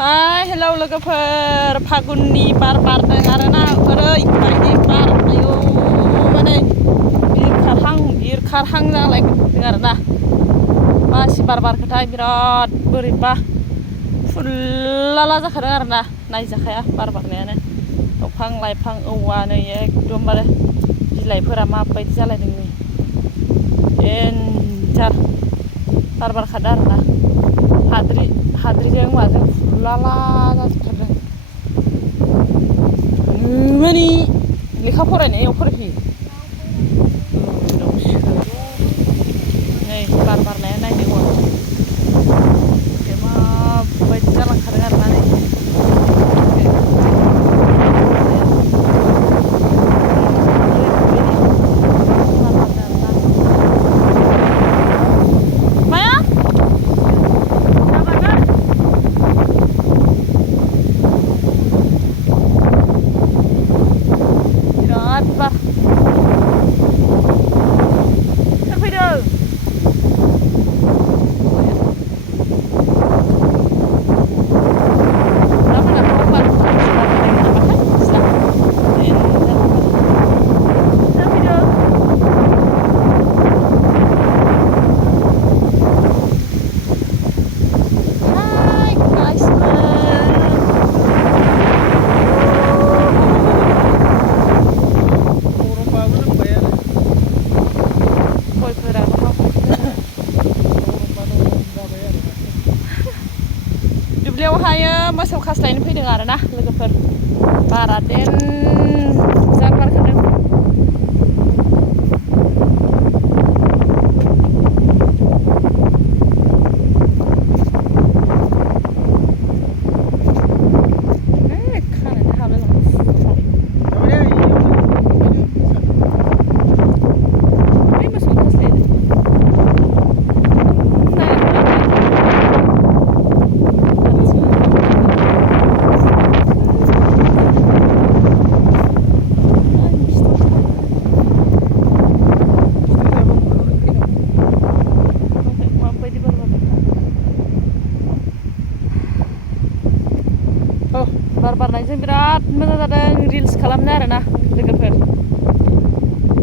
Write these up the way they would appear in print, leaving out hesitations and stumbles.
हाय हेलौ लोगोफोर फागुननि बार बारदों आरोना ओरैबायदि बार आयौ माने बिरखारहां जालायदों आरोना मासि बार बारखोथाय बिराद बोरैबा फुल्लाला जाखादों आरोना नायजाखाया बार बारनायानो दंफां लाइफां औवा नै एकदमबारे बिलाइफोरा माबायदि जालायदों नै देन्जार बार बारखादों आरोना हाद्रिजों माजों फुल्लाला जाजोबथारदों माने लेखा फरायनायाव फरायफैयो नै बार बारनाया नायदो माबायदि जालांखादों आरोना नै दुब्लियावहायो मोसौ खास्लायनो फैदों आरोना लोगोफोर बारा देन्जार बारखादों बार बारनायजों बिराद मोजां जादों रिल्स खालामनो आरोना लोगोफोर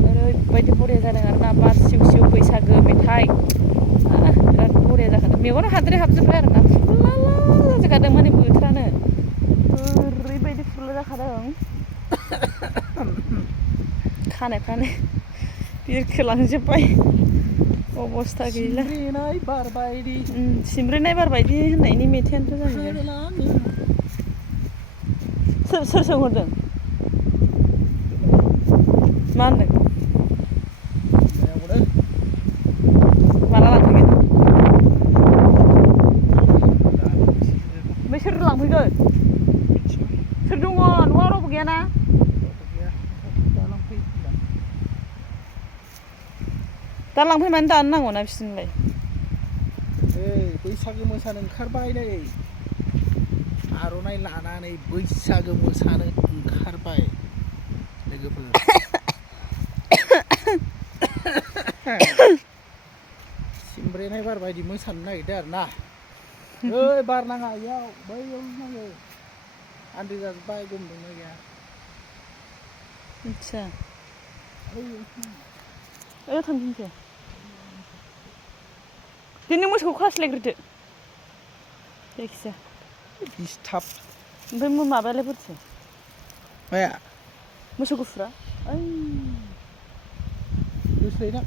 ओरैबायदि बरिया जादों आरोना बार सिउ सिउ बैसागो मेथाइ बिराद बरिया जाखादों मेगनाव हाद्रि हाबजोब्बाय आरोना फुल्लाला जाखादों माने बोथोरानो ओरैबायदि फुल्ला जाखादों खानायफ्रानो बिरखोलांजोब्बाय अबस्था गैला सिमब्रेनाय बार बायदि होननायनि मेथाइआनोथ' जाहैबाय सोर सोंहरदों मा होनदों माला लांफैगोन ओमफ्राय सोर लांफैगोन सोर दङ न'आव रावबो गैयाना दा लांफै मानो दानो नांगौना बिसोरनोलाय बैसागो मोसानो ओंखारबाय नै आर'नाइ लानानै बैसागो मोसानो ओंखारबाय लोगोफोर सिमब्रेनाय बार बायदि मोसानो नागिरदों आरोना ओइ बार नाङा इयाव बैयाव नाङो आन्दै जाजोब्बाय गम दंना गैया आदसा थांफिनसै दिनै मोसौखौ खास्लायग्रोदो जायखिजाया दिसटार्ब ओमफ्राय माबायालाय बोरैथो माया मोसौ गुफुरा ओइ दोस्लायना